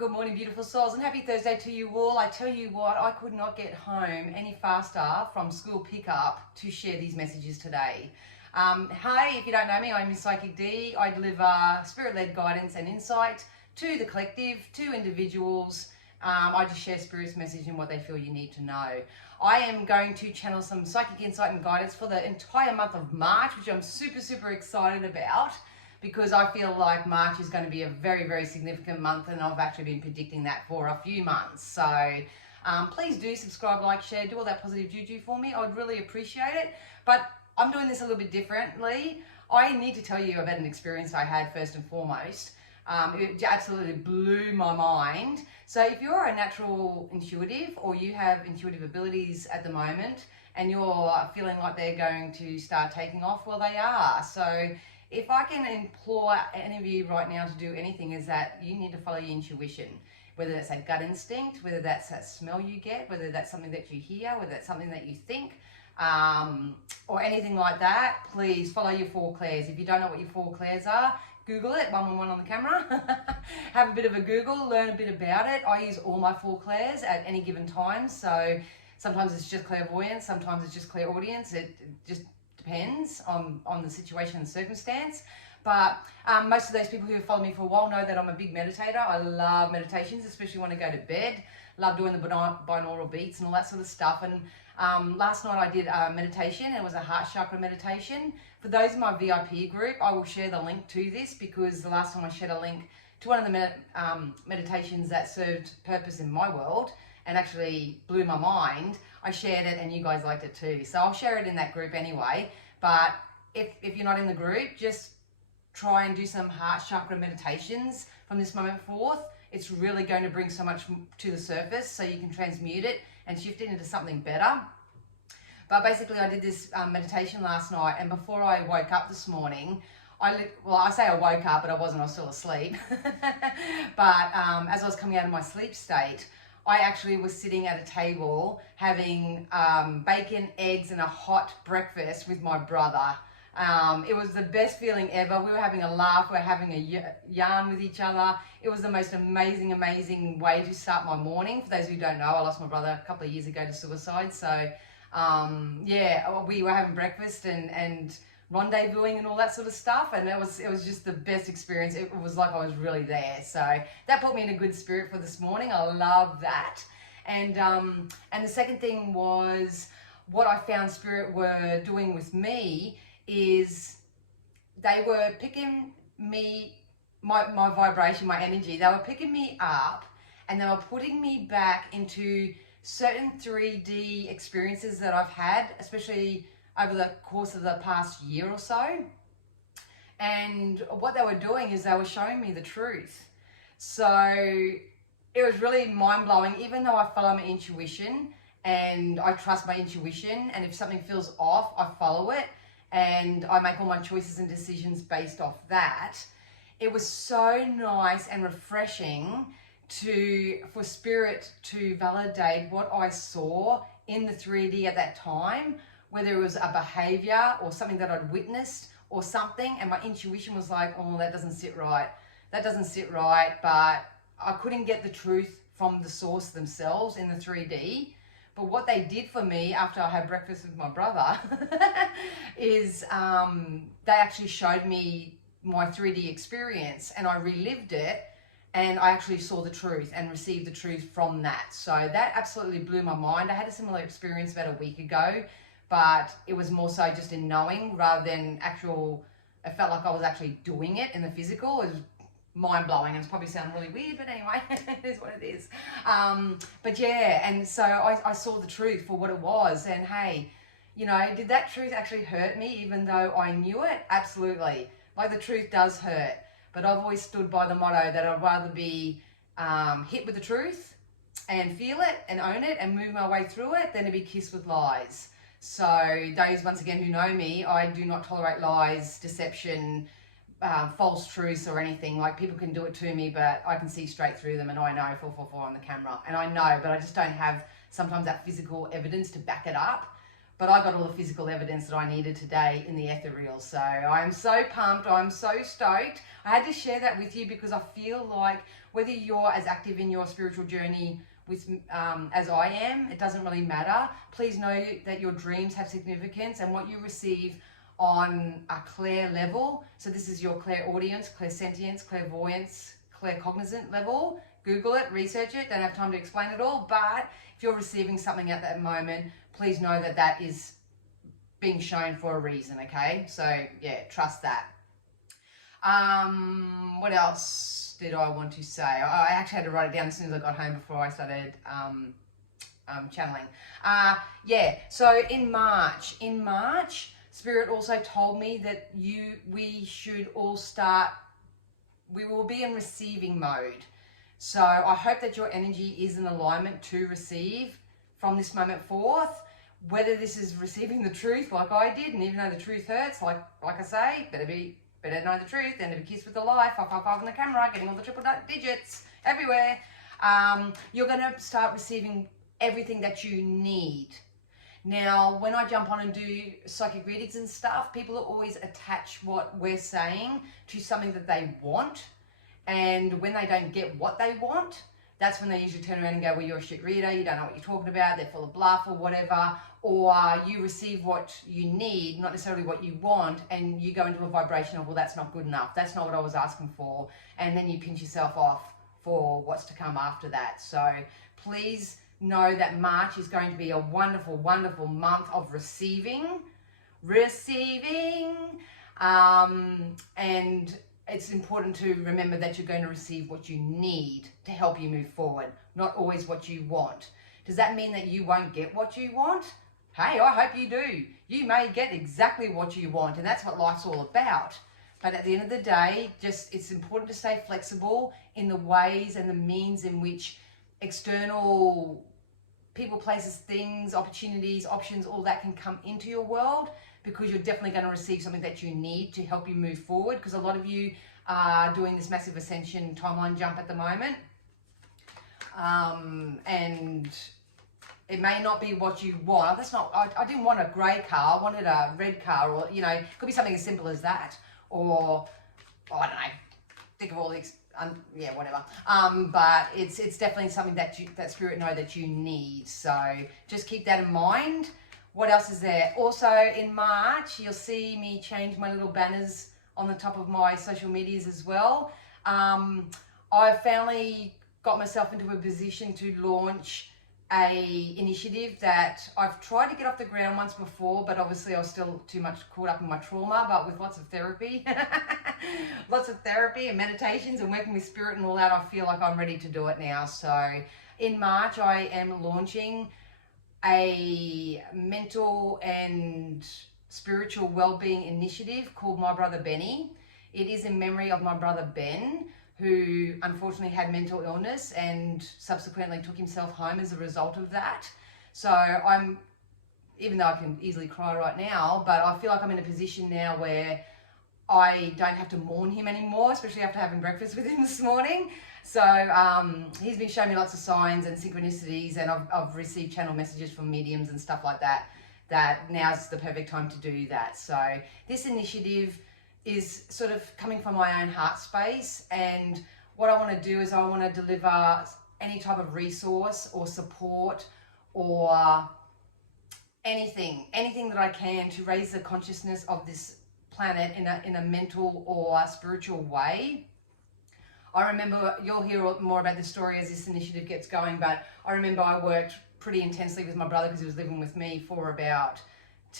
Good morning, beautiful souls, and happy Thursday to you all. I tell you what, I could not get home any faster from school pickup to share these messages today. Hey, if you don't know me, I'm Miss Psychic D. I deliver spirit-led guidance and insight to the collective, to individuals. I just share Spirit's message and what they feel you need to know. I am going to channel some psychic insight and guidance for the entire month of March, which I'm super excited about, because I feel like March is going to be a very significant month, and I've actually been predicting that for a few months. So please do subscribe, like, share, do all that positive juju for me. I would really appreciate it. But I'm doing this a little bit differently. I need to tell you about an experience I had first and foremost. It absolutely blew my mind. So if you're a natural intuitive, or you have intuitive abilities at the moment and you're feeling like they're going to start taking off, well, they are. So if I can implore any of you right now to do anything, is that you need to follow your intuition. Whether that's that gut instinct, whether that's that smell you get, whether that's something that you hear, whether that's something that you think, or anything like that, please follow your four clairs. If you don't know what your four clairs are, Google it, 111 on the camera. Have a bit of a Google, learn a bit about it. I use all my four clairs at any given time. So sometimes it's just clairvoyance, sometimes it's just clairaudience. It just depends on the situation and circumstance. But most of those people who have followed me for a while know that I'm a big meditator. I love meditations, especially when I go to bed. Love doing the binaural beats and all that sort of stuff. And last night I did a meditation. It was a heart chakra meditation. For those in my VIP group, I will share the link to this, because the last time I shared a link to one of the meditations that served purpose in my world and actually blew my mind, I shared it and you guys liked it too. So I'll share it in that group anyway. But if you're not in the group, just try and do some heart chakra meditations from this moment forth. It's really going to bring so much to the surface, so you can transmute it and shift it into something better. But basically I did this meditation last night, and before I woke up this morning, I say I woke up, but I wasn't, I was still asleep. But as I was coming out of my sleep state, I actually was sitting at a table having bacon, eggs, and a hot breakfast with my brother. It was the best feeling ever. We were having a laugh, we were having a yarn with each other. It was the most amazing way to start my morning. For those who don't know, I lost my brother a couple of years ago to suicide. So yeah, we were having breakfast and rendezvousing and all that sort of stuff, and it was just the best experience. It was like I was really there. So that put me in a good spirit for this morning. I love that. And the second thing was, what I found Spirit were doing with me is they were picking me, my vibration, my energy. They were picking me up and they were putting me back into certain 3D experiences that I've had, especially over the course of the past year or so. And what they were doing is they were showing me the truth. So it was really mind-blowing, even though I follow my intuition and I trust my intuition, and if something feels off, I follow it and I make all my choices and decisions based off that. It was so nice and refreshing for Spirit to validate what I saw in the 3D at that time, whether it was a behavior or something that I'd witnessed or something, and my intuition was like, oh, that doesn't sit right. That doesn't sit right, but I couldn't get the truth from the source themselves in the 3D. But what they did for me after I had breakfast with my brother is they actually showed me my 3D experience, and I relived it, and I actually saw the truth and received the truth from that. So that absolutely blew my mind. I had a similar experience about a week ago, but it was more so just in knowing rather than it felt like I was actually doing it in the physical. It was mind-blowing, and it's probably sounding really weird, but anyway, it is what it is. But yeah, and so I saw the truth for what it was, and hey, you know, did that truth actually hurt me even though I knew it? Absolutely. Like, the truth does hurt, but I've always stood by the motto that I'd rather be hit with the truth and feel it and own it and move my way through it than to be kissed with lies. So those, once again, who know me, I do not tolerate lies, deception, false truths or anything. Like, people can do it to me, but I can see straight through them, and I know 444 on the camera, and I know, but I just don't have sometimes that physical evidence to back it up. but I got all the physical evidence that I needed today in the ethereal. So I'm so pumped. I'm so stoked. I had to share that with you because I feel like whether you're as active in your spiritual journey with as I am, it doesn't really matter. Please know that your dreams have significance, and what you receive on a clair level. So this is your clairaudience, clairsentience, clairvoyance, claircognizant level. Google it, research it. Don't have time to explain it all, but if you're receiving something at that moment, please know that that is being shown for a reason, okay? So yeah, trust that. What else did I want to say? I actually had to write it down as soon as I got home before I started channeling. Yeah, so in March, Spirit also told me that we should all we will be in receiving mode. So I hope that your energy is in alignment to receive from this moment forth, whether this is receiving the truth like I did, and even though the truth hurts, like I say, better know the truth than to be kissed with the lie, 555 on the camera, getting all the triple digits everywhere. You're going to start receiving everything that you need. Now, when I jump on and do psychic readings and stuff, people always attach what we're saying to something that they want. And when they don't get what they want, that's when they usually turn around and go, well, you're a shit reader, you don't know what you're talking about, they're full of bluff or whatever. Or you receive what you need, not necessarily what you want, and you go into a vibration of, well, that's not good enough, that's not what I was asking for. And then you pinch yourself off for what's to come after that. So please know that March is going to be a wonderful, wonderful month of receiving. And it's important to remember that you're going to receive what you need to help you move forward, not always what you want. Does that mean that you won't get what you want? Hey, I hope you do. You may get exactly what you want, and that's what life's all about. But at the end of the day, it's important to stay flexible in the ways and the means in which external people, places, things, opportunities, options, all that can come into your world, because you're definitely going to receive something that you need to help you move forward, because a lot of you are doing this massive ascension timeline jump at the moment. And it may not be what you want. I didn't want a grey car, I wanted a red car, or, you know, it could be something as simple as that. Or, I don't know, think of all these, yeah, whatever. But it's definitely something that Spirit know that you need. So just keep that in mind. What else is there? Also in March, you'll see me change my little banners on the top of my social medias as well. I've finally got myself into a position to launch a initiative that I've tried to get off the ground once before, but obviously I was still too much caught up in my trauma. But with lots of therapy, and meditations and working with Spirit and all that, I feel like I'm ready to do it now. So in March, I am launching a mental and spiritual well-being initiative called My Brother Benny. It is in memory of my brother Ben, who unfortunately had mental illness and subsequently took himself home as a result of that. So even though I can easily cry right now, but I feel like I'm in a position now where I don't have to mourn him anymore, especially after having breakfast with him this morning. So he's been showing me lots of signs and synchronicities, and I've received channel messages from mediums and stuff like that, that now's the perfect time to do that. So this initiative is sort of coming from my own heart space, and what I want to do is I want to deliver any type of resource or support or anything that I can to raise the consciousness of this planet in a mental or spiritual way. I remember, you'll hear more about this story as this initiative gets going, but I remember I worked pretty intensely with my brother because he was living with me for about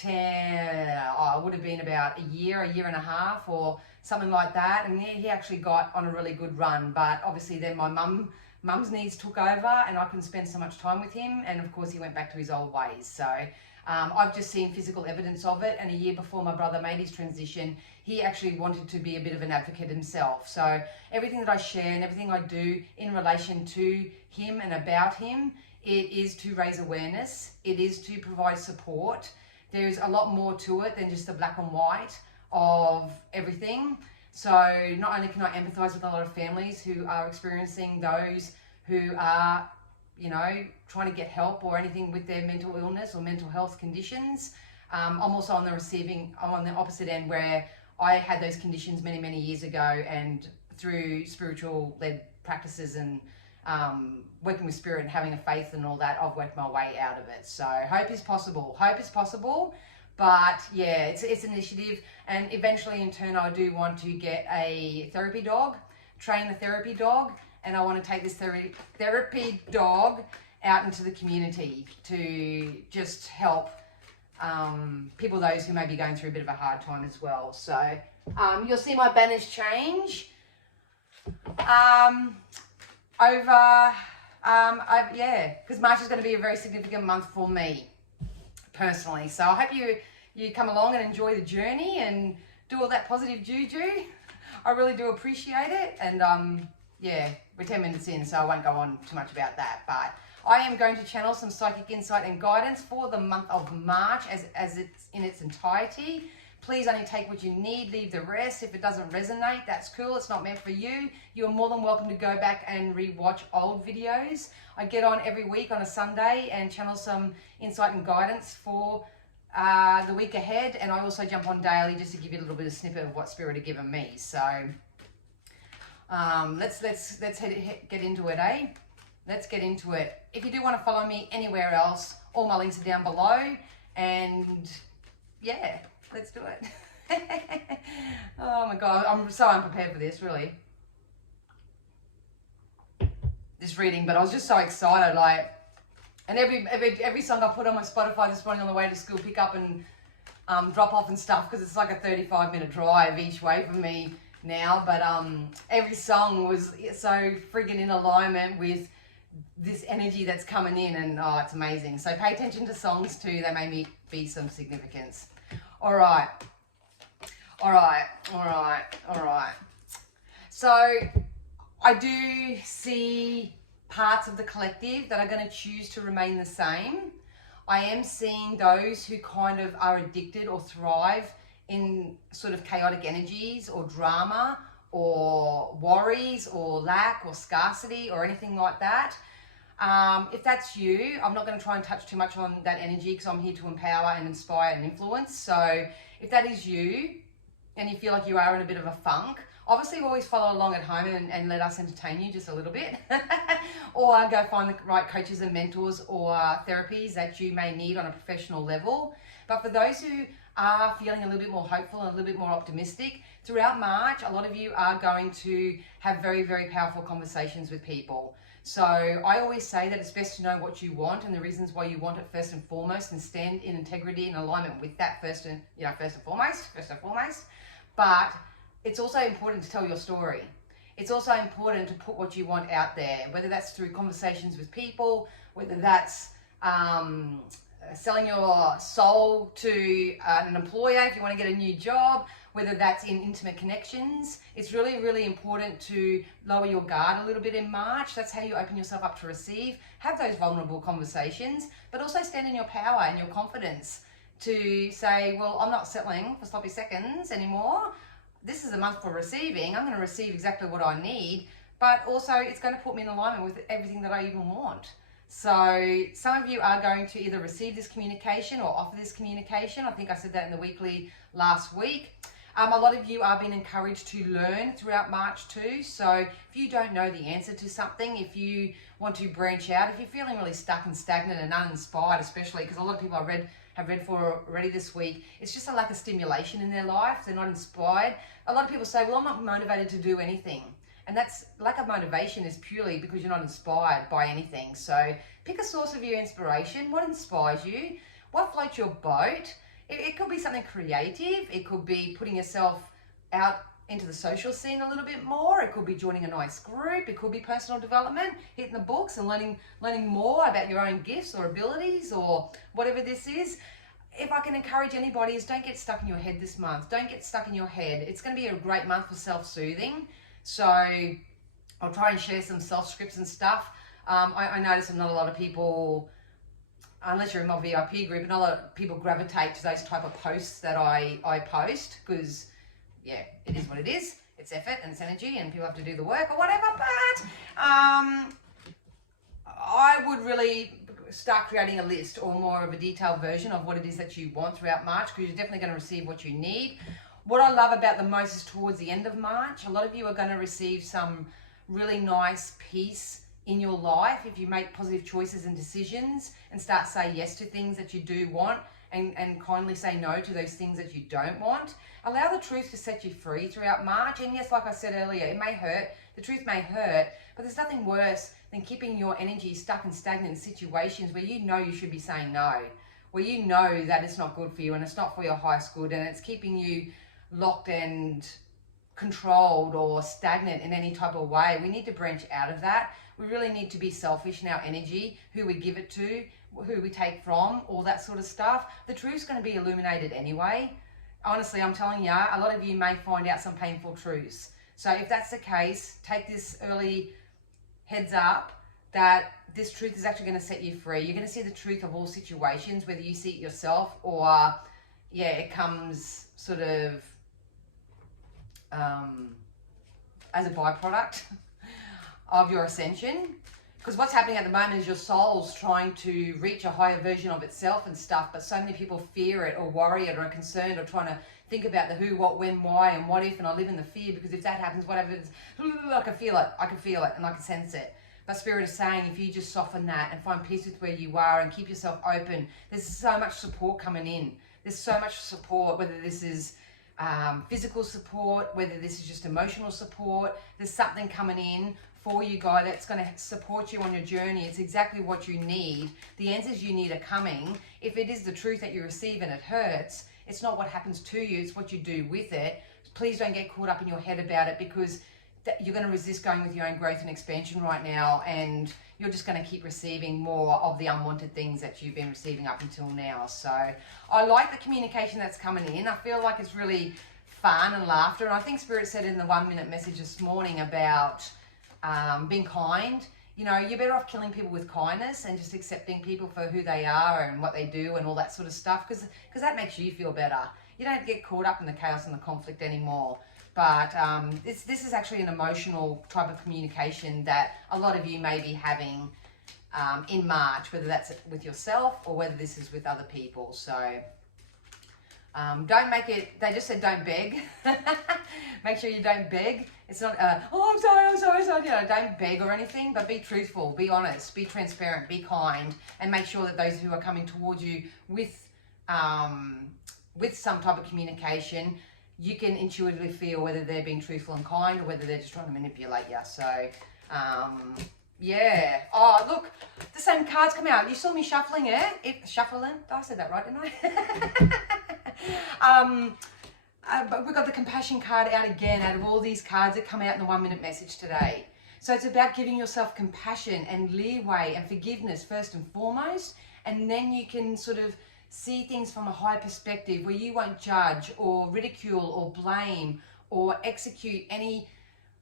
it would have been about a year and a half or something like that. And he actually got on a really good run, but obviously then my mum's needs took over and I couldn't spend so much time with him. And of course he went back to his old ways. So I've just seen physical evidence of it. And a year before my brother made his transition, he actually wanted to be a bit of an advocate himself. So everything that I share and everything I do in relation to him and about him, it is to raise awareness. It is to provide support. There's a lot more to it than just the black and white of everything. So not only can I empathize with a lot of families who are experiencing those who are, trying to get help or anything with their mental illness or mental health conditions. I'm also I'm on the opposite end where I had those conditions many, many years ago, and through spiritual led practices and working with spirit and having a faith and all that, I've worked my way out of it. So hope is possible. But yeah, it's an initiative, and eventually in turn I do want to get a therapy dog, train the therapy dog, and I want to take this therapy dog out into the community to just help people, those who may be going through a bit of a hard time as well. So you'll see my banners change because March is going to be a very significant month for me personally. So I hope you come along and enjoy the journey and do all that positive juju. I really do appreciate it. And we're 10 minutes in, so I won't go on too much about that. But I am going to channel some psychic insight and guidance for the month of March as it's in its entirety. Please only take what you need, leave the rest. If it doesn't resonate, that's cool. It's not meant for you. You're more than welcome to go back and rewatch old videos. I get on every week on a Sunday and channel some insight and guidance for the week ahead. And I also jump on daily just to give you a little bit of snippet of what Spirit had given me. So let's get into it, eh? Let's get into it. If you do want to follow me anywhere else, all my links are down below. And yeah, let's do it. Oh my God, I'm so unprepared for this, really. This reading, but I was just so excited, like, and every song I put on my Spotify this morning on the way to school, pick up and drop off and stuff, because it's like a 35-minute drive each way for me now. But every song was so friggin' in alignment with this energy that's coming in, and oh, it's amazing. So pay attention to songs too. They may be some significance. All right. So I do see parts of the collective that are going to choose to remain the same. I am seeing those who kind of are addicted or thrive in sort of chaotic energies or drama or worries or lack or scarcity or anything like that. If that's you, I'm not going to try and touch too much on that energy because I'm here to empower and inspire and influence. So if that is you and you feel like you are in a bit of a funk, obviously always follow along at home and let us entertain you just a little bit. Or go find the right coaches and mentors or therapies that you may need on a professional level. But for those who are feeling a little bit more hopeful and a little bit more optimistic, throughout March, a lot of you are going to have very, very powerful conversations with people. So I always say that it's best to know what you want and the reasons why you want it first and foremost, and stand in integrity and alignment with that first and foremost. But it's also important to tell your story. It's also important to put what you want out there, whether that's through conversations with people, whether that's selling your soul to an employer if you want to get a new job, whether that's in intimate connections. It's really, really important to lower your guard a little bit in March. That's how you open yourself up to receive. Have those vulnerable conversations, but also stand in your power and your confidence to say, well, I'm not settling for sloppy seconds anymore. This is a month for receiving. I'm going to receive exactly what I need, but also it's going to put me in alignment with everything that I even want. So some of you are going to either receive this communication or offer this communication. I think I said that in the weekly last week. A lot of you are being encouraged to learn throughout March too. So if you don't know the answer to something, if you want to branch out, if you're feeling really stuck and stagnant and uninspired, especially because a lot of people have read for already this week, it's just a lack of stimulation in their life. They're not inspired. A lot of people say, well, I'm not motivated to do anything. And that's lack of motivation is purely because you're not inspired by anything. So pick a source of your inspiration. What inspires you? What floats your boat? It could be something creative. It could be putting yourself out into the social scene a little bit more. It could be joining a nice group. It could be personal development, hitting the books and learning more about your own gifts or abilities or whatever this is. If I can encourage anybody is don't get stuck in your head this month. Don't get stuck in your head. It's going to be a great month for self-soothing. So I'll try and share some self-scripts and stuff. I notice that not a lot of people, unless you're in my VIP group, not a lot of people gravitate to those type of posts that I post because, yeah, it is what it is. It's effort and it's energy and people have to do the work or whatever. But I I would really start creating a list or more of a detailed version of what it is that you want throughout March, because you're definitely going to receive what you need. What I love about the most is towards the end of March, a lot of you are going to receive some really nice peace in your life if you make positive choices and decisions and start say yes to things that you do want, and kindly say no to those things that you don't want. Allow the truth to set you free throughout March. And yes, like I said earlier, it may hurt, the truth may hurt, but there's nothing worse than keeping your energy stuck and stagnant in situations where you know you should be saying no, where you know that it's not good for you and it's not for your highest good, and it's keeping you locked and controlled or stagnant in any type of way. We need to branch out of that. We really need to be selfish in our energy, who we give it to, who we take from, all that sort of stuff. The truth's going to be illuminated anyway. Honestly, I'm telling you, a lot of you may find out some painful truths. So if that's the case, take this early heads up that this truth is actually going to set you free. You're going to see the truth of all situations, whether you see it yourself or, it comes sort of as a byproduct of your ascension. Because what's happening at the moment is your soul's trying to reach a higher version of itself and stuff, but so many people fear it or worry it or are concerned or trying to think about the who, what, when, why, and what if, and I live in the fear because if that happens, whatever, I can feel it and I can sense it. But Spirit is saying if you just soften that and find peace with where you are and keep yourself open, there's so much support coming in. There's so much support, whether this is physical support, whether this is just emotional support. There's something coming in for you, guy, that's going to support you on your journey. It's exactly what you need. The answers you need are coming. If it is the truth that you receive and it hurts, it's not what happens to you, it's what you do with it. Please don't get caught up in your head about it, because you're going to resist going with your own growth and expansion right now, and you're just going to keep receiving more of the unwanted things that you've been receiving up until now. So I like the communication that's coming in. I feel like it's really fun and laughter, and I think Spirit said in the 1 minute message this morning about being kind. You know, you're better off killing people with kindness and just accepting people for who they are and what they do and all that sort of stuff, because that makes you feel better. You don't get caught up in the chaos and the conflict anymore. But this is actually an emotional type of communication that a lot of you may be having in March, whether that's with yourself or whether this is with other people. So don't make it, they just said don't beg. Make sure you don't beg. It's not, oh, I'm sorry. You know, don't beg or anything, but be truthful, be honest, be transparent, be kind, and make sure that those who are coming towards you with some type of communication, you can intuitively feel whether they're being truthful and kind or whether they're just trying to manipulate you. So, yeah. Oh, look, the same cards come out. You saw me shuffling it. Shuffling? I said that right, didn't I? But we've got the compassion card out again out of all these cards that come out in the 1 minute message today. So it's about giving yourself compassion and leeway and forgiveness first and foremost, and then you can sort of see things from a higher perspective where you won't judge or ridicule or blame or execute any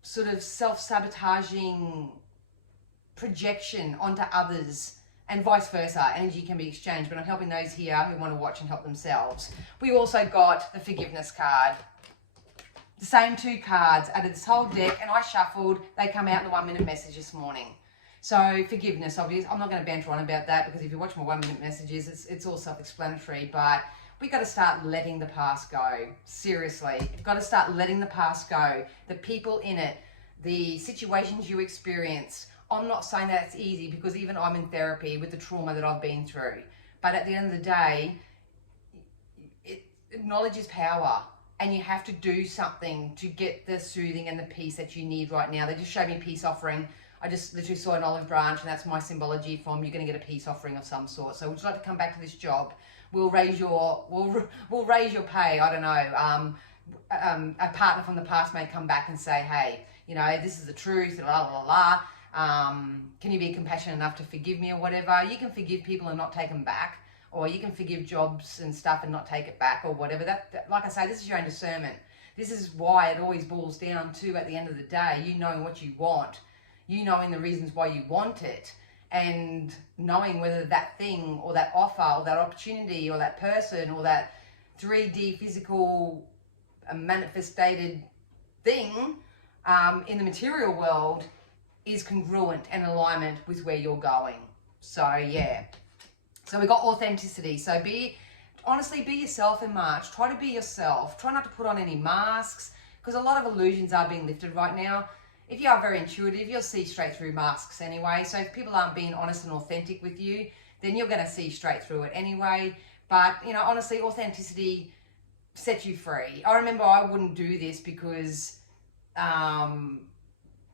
sort of self-sabotaging projection onto others, and vice versa. Energy can be exchanged, but I'm helping those here who want to watch and help themselves. We also got the forgiveness card. The same two cards out of this whole deck, and I shuffled. They come out in the 1 minute message this morning. So forgiveness, obviously, I'm not going to banter on about that, because if you watch my 1 minute messages, it's all self-explanatory, but we got to start letting the past go. Seriously, you've got to start letting the past go. The people in it, the situations you experience. I'm not saying that it's easy, because even I'm in therapy with the trauma that I've been through. But at the end of the day, knowledge is power, and you have to do something to get the soothing and the peace that you need right now. They just showed me a peace offering. I just literally saw an olive branch, and that's my symbology from you're going to get a peace offering of some sort. So would you like to come back to this job? We'll raise your pay. I don't know. A partner from the past may come back and say, hey, you know, this is the truth, la la la. Can you be compassionate enough to forgive me or whatever? You can forgive people and not take them back, or you can forgive jobs and stuff and not take it back or whatever. That like I say, this is your own discernment. This is why it always boils down to, at the end of the day, you knowing what you want, you knowing the reasons why you want it, and knowing whether that thing or that offer or that opportunity or that person or that 3D physical manifested thing in the material world is congruent and alignment with where you're going. So yeah. So we got authenticity. So honestly, be yourself in March. Try to be yourself. Try not to put on any masks, because a lot of illusions are being lifted right now. If you are very intuitive, you'll see straight through masks anyway. So if people aren't being honest and authentic with you, then you're going to see straight through it anyway. But, you know, honestly, authenticity sets you free. I remember I wouldn't do this because I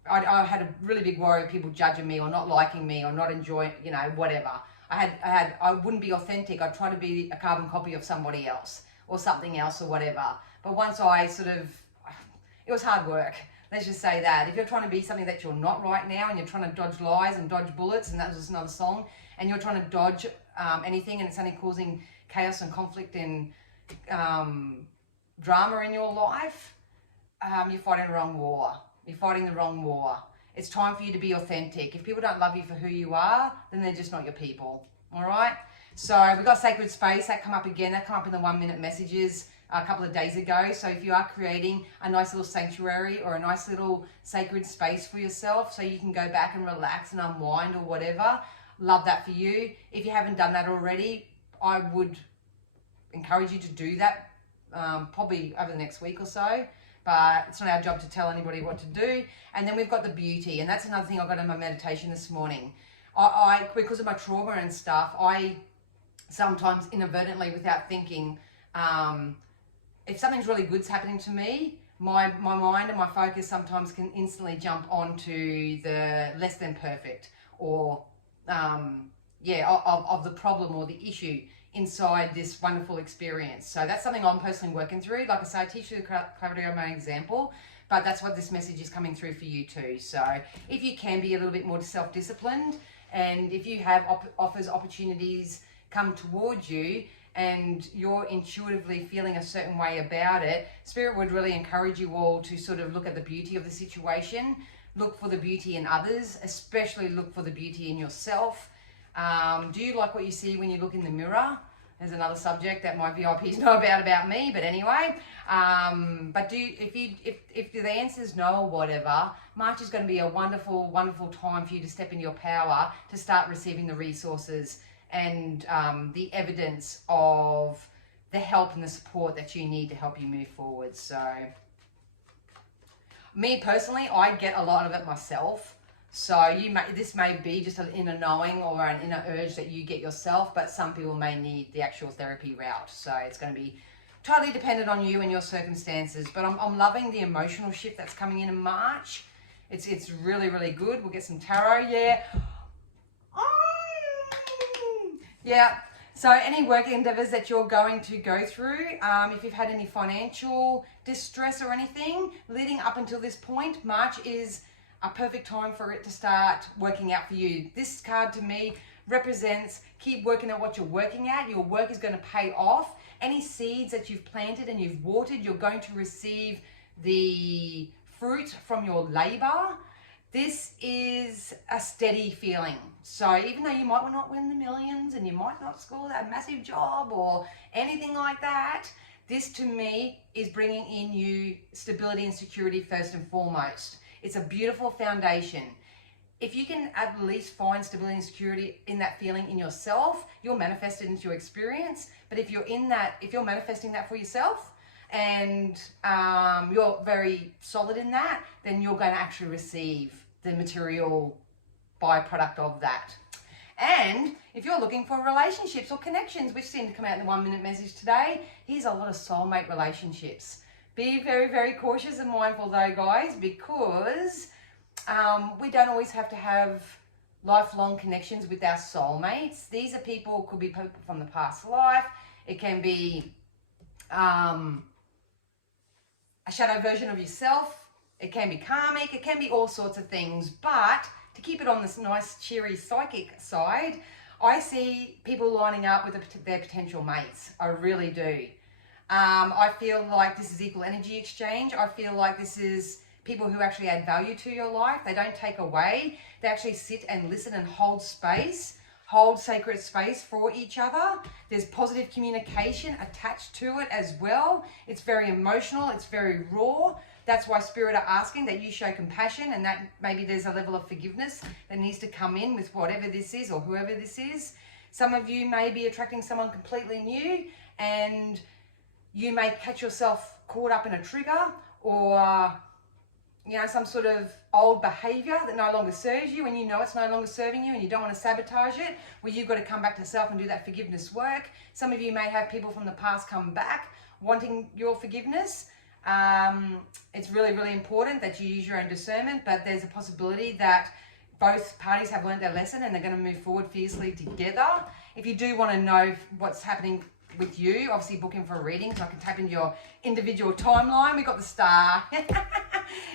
had a really big worry of people judging me or not liking me or not enjoying, you know, whatever. I wouldn't be authentic. I'd try to be a carbon copy of somebody else or something else or whatever. But once I it was hard work. Let's just say that. If you're trying to be something that you're not right now, and you're trying to dodge lies and dodge bullets, and that was just another song, and you're trying to dodge anything, and it's only causing chaos and conflict and drama in your life, you're fighting the wrong war. You're fighting the wrong war. It's time for you to be authentic. If people don't love you for who you are, then they're just not your people. All right? So we got sacred space. That come up again. That come up in the 1-minute messages a couple of days ago. So if you are creating a nice little sanctuary or a nice little sacred space for yourself so you can go back and relax and unwind or whatever, love that for you. If you haven't done that already, I would encourage you to do that probably over the next week or so. But it's not our job to tell anybody what to do. And then we've got the beauty, and that's another thing I got in my meditation this morning. I because of my trauma and stuff, I sometimes inadvertently, without thinking, if something's really good's happening to me, my mind and my focus sometimes can instantly jump onto the less than perfect or of the problem or the issue inside this wonderful experience. So that's something I'm personally working through. Like I say, I teach you the clarity of my example, but that's what this message is coming through for you too. So if you can be a little bit more self-disciplined, and if you have opportunities come towards you and you're intuitively feeling a certain way about it, Spirit would really encourage you all to sort of look at the beauty of the situation, look for the beauty in others, especially look for the beauty in yourself. Do you like what you see when you look in the mirror? There's another subject that my VIPs know about me, but anyway. But if the answer is no or whatever, March is going to be a wonderful, wonderful time for you to step into your power, to start receiving the resources and the evidence of the help and the support that you need to help you move forward. So, me personally, I get a lot of it myself. So this may be just an inner knowing or an inner urge that you get yourself, but some people may need the actual therapy route. So it's going to be totally dependent on you and your circumstances. But I'm loving the emotional shift that's coming in March. It's really, really good. We'll get some tarot, yeah. Yeah. So any work endeavors that you're going to go through, if you've had any financial distress or anything leading up until this point, March is a perfect time for it to start working out for you. This card to me represents keep working at what you're working at. Your work is going to pay off. Any seeds that you've planted and you've watered, you're going to receive the fruit from your labor. This is a steady feeling. So even though you might not win the millions and you might not score that massive job or anything like that, this to me is bringing in you stability and security first and foremost. It's a beautiful foundation. If you can at least find stability and security in that feeling in yourself, you'll manifest it into your experience. But if you're manifesting that for yourself and you're very solid in that, then you're going to actually receive the material byproduct of that. And if you're looking for relationships or connections, which seem to come out in the 1-minute message today, here's a lot of soulmate relationships. Be very, very cautious and mindful though, guys, because we don't always have to have lifelong connections with our soulmates. These are people, could be people from the past life. It can be a shadow version of yourself. It can be karmic. It can be all sorts of things. But to keep it on this nice, cheery, psychic side, I see people lining up with their potential mates. I really do. I feel like this is equal energy exchange. I feel like this is people who actually add value to your life. They don't take away. They actually sit and listen and hold space, hold sacred space for each other. There's positive communication attached to it as well. It's very emotional. It's very raw. That's why Spirit are asking that you show compassion, and that maybe there's a level of forgiveness that needs to come in with whatever this is or whoever this is. Some of you may be attracting someone completely new, and you may catch yourself caught up in a trigger or, you know, some sort of old behavior that no longer serves you, and you know it's no longer serving you and you don't want to sabotage it. Well, you've got to come back to self and do that forgiveness work. Some of you may have people from the past come back wanting your forgiveness. It's really, really important that you use your own discernment, but there's a possibility that both parties have learned their lesson and they're going to move forward fiercely together. If you do want to know what's happening with you, obviously book in for a reading so I can tap into your individual timeline. We got the star.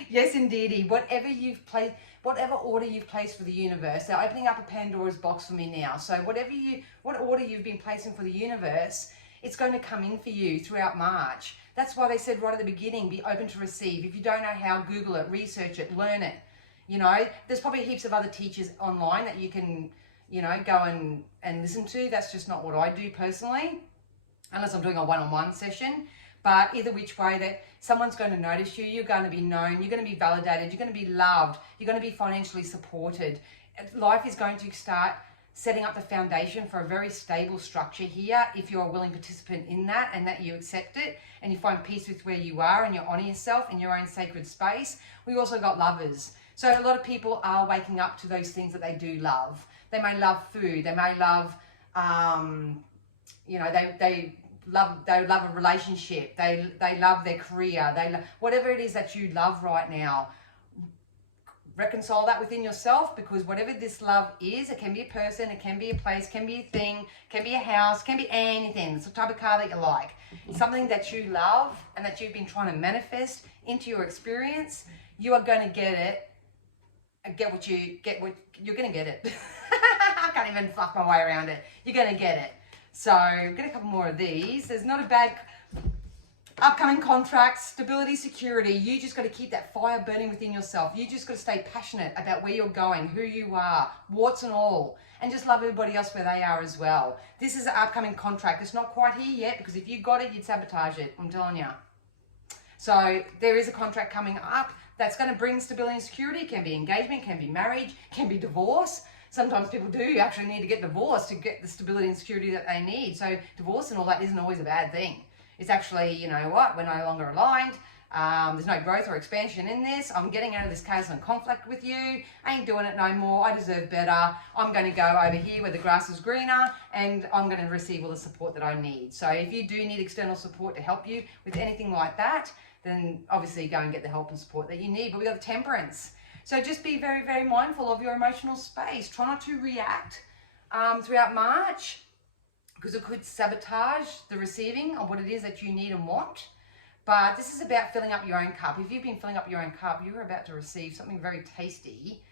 Yes, indeedy. Whatever order you've placed for the universe, they're opening up a Pandora's box for me now. So what order you've been placing for the universe, it's going to come in for you throughout March. That's why they said right at the beginning, be open to receive. If you don't know how, Google it, research it, learn it. You know, there's probably heaps of other teachers online that you can, you know, go and listen to. That's just not what I do personally, unless I'm doing a one-on-one session. But either which way, that someone's going to notice you, you're going to be known, you're going to be validated, you're going to be loved, you're going to be financially supported. Life is going to start setting up the foundation for a very stable structure here if you're a willing participant in that, and that you accept it and you find peace with where you are and you honor yourself in your own sacred space. We've also got lovers. So a lot of people are waking up to those things that they do love. They may love food, they may love, you know, they love a relationship, they love their career, whatever it is that you love right now. Reconcile that within yourself, because whatever this love is, it can be a person, it can be a place, can be a thing, can be a house, can be anything. It's the type of car that you like. Something that you love and that you've been trying to manifest into your experience, you are going to get it. You're going to get it. I can't even fluff my way around it. You're going to get it. So get a couple more of these. There's not a bad upcoming contracts, stability, security. You just got to keep that fire burning within yourself. You just got to stay passionate about where you're going, who you are, warts and all, and just love everybody else where they are as well. This is an upcoming contract. It's not quite here yet, because if you got it, you'd sabotage it. I'm telling you. So there is a contract coming up that's going to bring stability and security. It can be engagement, can be marriage, can be divorce. Sometimes people do actually need to get divorced to get the stability and security that they need. So divorce and all that isn't always a bad thing. It's actually, you know what, we're no longer aligned. There's no growth or expansion in this. I'm getting out of this chaos and conflict with you. I ain't doing it no more. I deserve better. I'm going to go over here where the grass is greener, and I'm going to receive all the support that I need. So if you do need external support to help you with anything like that, then obviously go and get the help and support that you need. But we got the temperance. So just be very, very mindful of your emotional space. Try not to react throughout March, because it could sabotage the receiving of what it is that you need and want. But this is about filling up your own cup. If you've been filling up your own cup, you're about to receive something very tasty,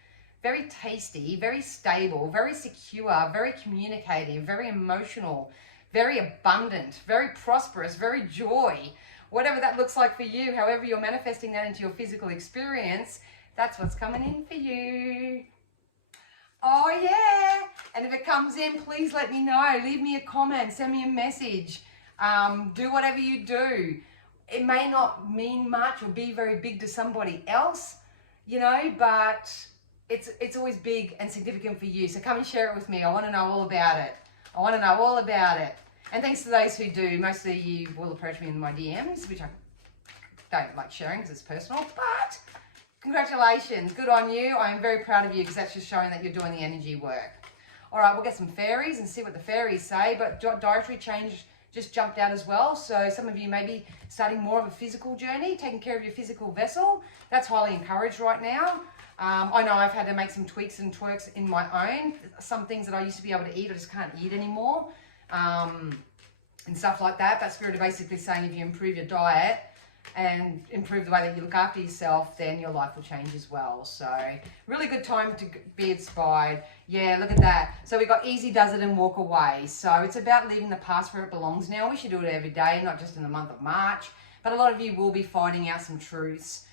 very stable, very secure, very communicative, very emotional, very abundant, very prosperous, very joy. Whatever that looks like for you, however you're manifesting that into your physical experience, that's what's coming in for you. Oh yeah, and if it comes in, please let me know. Leave me a comment, send me a message, do whatever you do. It may not mean much or be very big to somebody else, you know, but it's always big and significant for you. So come and share it with me. I want to know all about it. I want to know all about it. And thanks to those who do. Mostly you will approach me in my DMs, which I don't like sharing because it's personal, but congratulations, good on you. I'm very proud of you, because that's just showing that you're doing the energy work. All right, we'll get some fairies and see what the fairies say, but dietary change just jumped out as well. So some of you may be starting more of a physical journey, taking care of your physical vessel. That's highly encouraged right now. I know I've had to make some tweaks and twerks in my own. Some things that I used to be able to eat, I just can't eat anymore, and stuff like that. But Spirit are basically saying if you improve your diet and improve the way that you look after yourself, then your life will change as well. So really good time to be inspired. Yeah, look at that. So we got easy does it and walk away. So it's about leaving the past where it belongs now. We should do it every day, not just in the month of March. But a lot of you will be finding out some truths,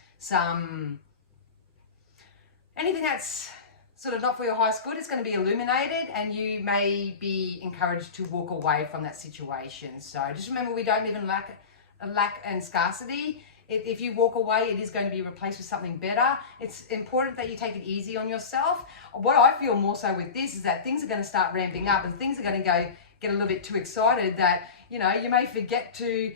anything that's sort of not for your highest good is going to be illuminated, and you may be encouraged to walk away from that situation. So just remember, we don't live in lack and scarcity. If you walk away, it is going to be replaced with something better. It's important that you take it easy on yourself. What I feel more so with this is that things are going to start ramping up, and things are going to get a little bit too excited that, you know, you may forget to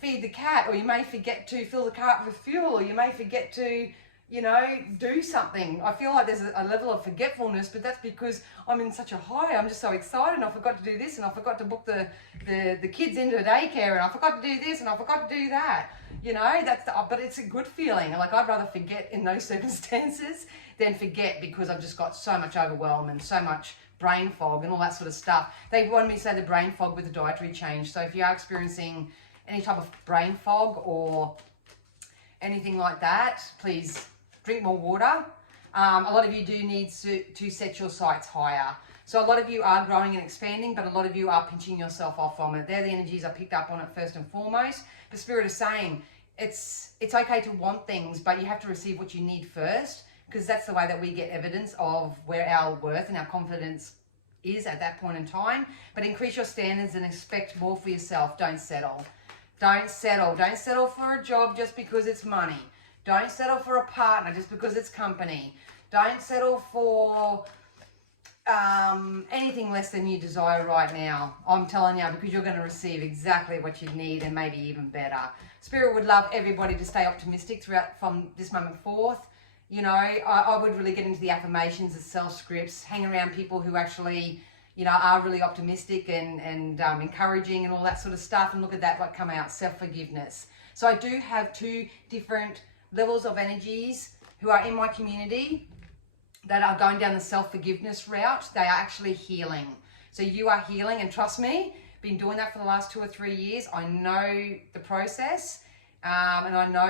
feed the cat, or you may forget to fill the car up with fuel, or you may forget to, you know, do something. I feel like there's a level of forgetfulness, but that's because I'm in such a high. I'm just so excited, and I forgot to do this, and I forgot to book the kids into daycare, and I forgot to do this, and I forgot to do that. You know, but it's a good feeling. Like, I'd rather forget in those circumstances than forget because I've just got so much overwhelm and so much brain fog and all that sort of stuff. They wanted me to say the brain fog with the dietary change. So if you are experiencing any type of brain fog or anything like that, please drink more water. A lot of you do need to set your sights higher. So a lot of you are growing and expanding, but a lot of you are pinching yourself off from it. They're the energies I picked up on it first and foremost. The Spirit is saying it's okay to want things, but you have to receive what you need first, because that's the way that we get evidence of where our worth and our confidence is at that point in time. But increase your standards and expect more for yourself. Don't settle. Don't settle. Don't settle for a job just because it's money. Don't settle for a partner just because it's company. Don't settle for anything less than you desire right now. I'm telling you, because you're going to receive exactly what you need and maybe even better. Spirit would love everybody to stay optimistic throughout from this moment forth. You know, I would really get into the affirmations, the self-scripts, hang around people who actually, you know, are really optimistic and encouraging and all that sort of stuff, and look at that, what come out, self-forgiveness. So I do have 2 different levels of energies who are in my community that are going down the self-forgiveness route. They are actually healing. So you are healing, and trust me, been doing that for the last 2 or 3 years. I know the process, and I know.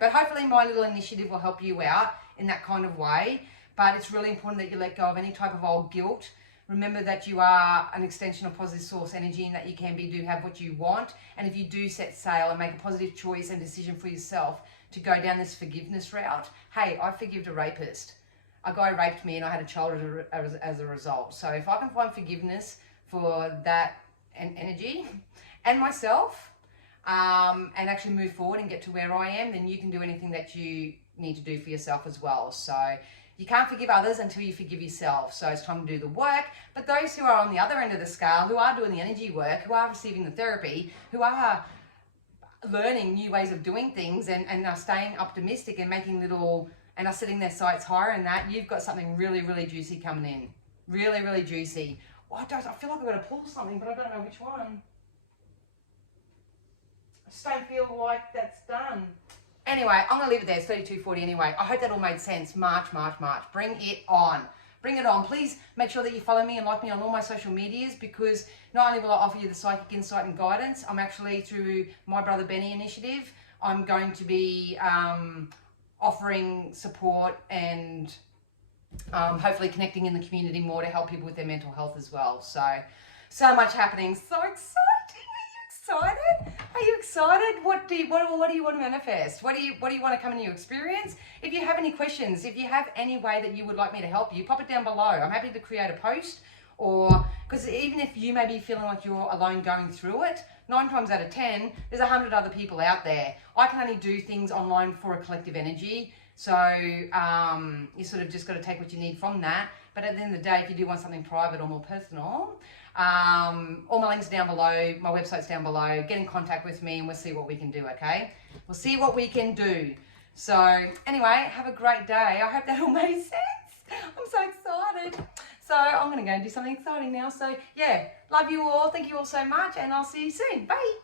But hopefully my little initiative will help you out in that kind of way. But it's really important that you let go of any type of old guilt. Remember that you are an extension of positive source energy, and that you can do have what you want. And if you do set sail and make a positive choice and decision for yourself to go down this forgiveness route, hey, I forgived a rapist. A guy raped me and I had a child as a result. So if I can find forgiveness for that energy and myself, and actually move forward and get to where I am, then you can do anything that you need to do for yourself as well. So you can't forgive others until you forgive yourself. So it's time to do the work. But those who are on the other end of the scale, who are doing the energy work, who are receiving the therapy, who are learning new ways of doing things and are staying optimistic and making and are setting their sights higher in that, you've got something really, really juicy coming in. Really, really juicy. Oh, I feel like I've got to pull something, but I don't know which one. I just don't feel like that's done. Anyway, I'm going to leave it there. It's 32:40 anyway. I hope that all made sense. March. Bring it on. Bring it on. Please make sure that you follow me and like me on all my social medias, because not only will I offer you the psychic insight and guidance, I'm actually, through my Brother Benny initiative, I'm going to be offering support and hopefully connecting in the community more to help people with their mental health as well. So much happening. So exciting. Are you excited? What do you want to manifest? What do you want to come into your experience? If you have any questions, if you have any way that you would like me to help you, pop it down below. I'm happy to create a post, or because even if you may be feeling like you're alone going through it, 9 times out of 10, there's 100 other people out there. I can only do things online for a collective energy. So you sort of just got to take what you need from that. But at the end of the day, if you do want something private or more personal, all my links are down below, my website's down below. Get in contact with me and we'll see what we can do, okay? We'll see what we can do. So anyway, have a great day. I hope that all made sense. I'm so excited. So I'm going to go and do something exciting now. So yeah, love you all. Thank you all so much, and I'll see you soon. Bye.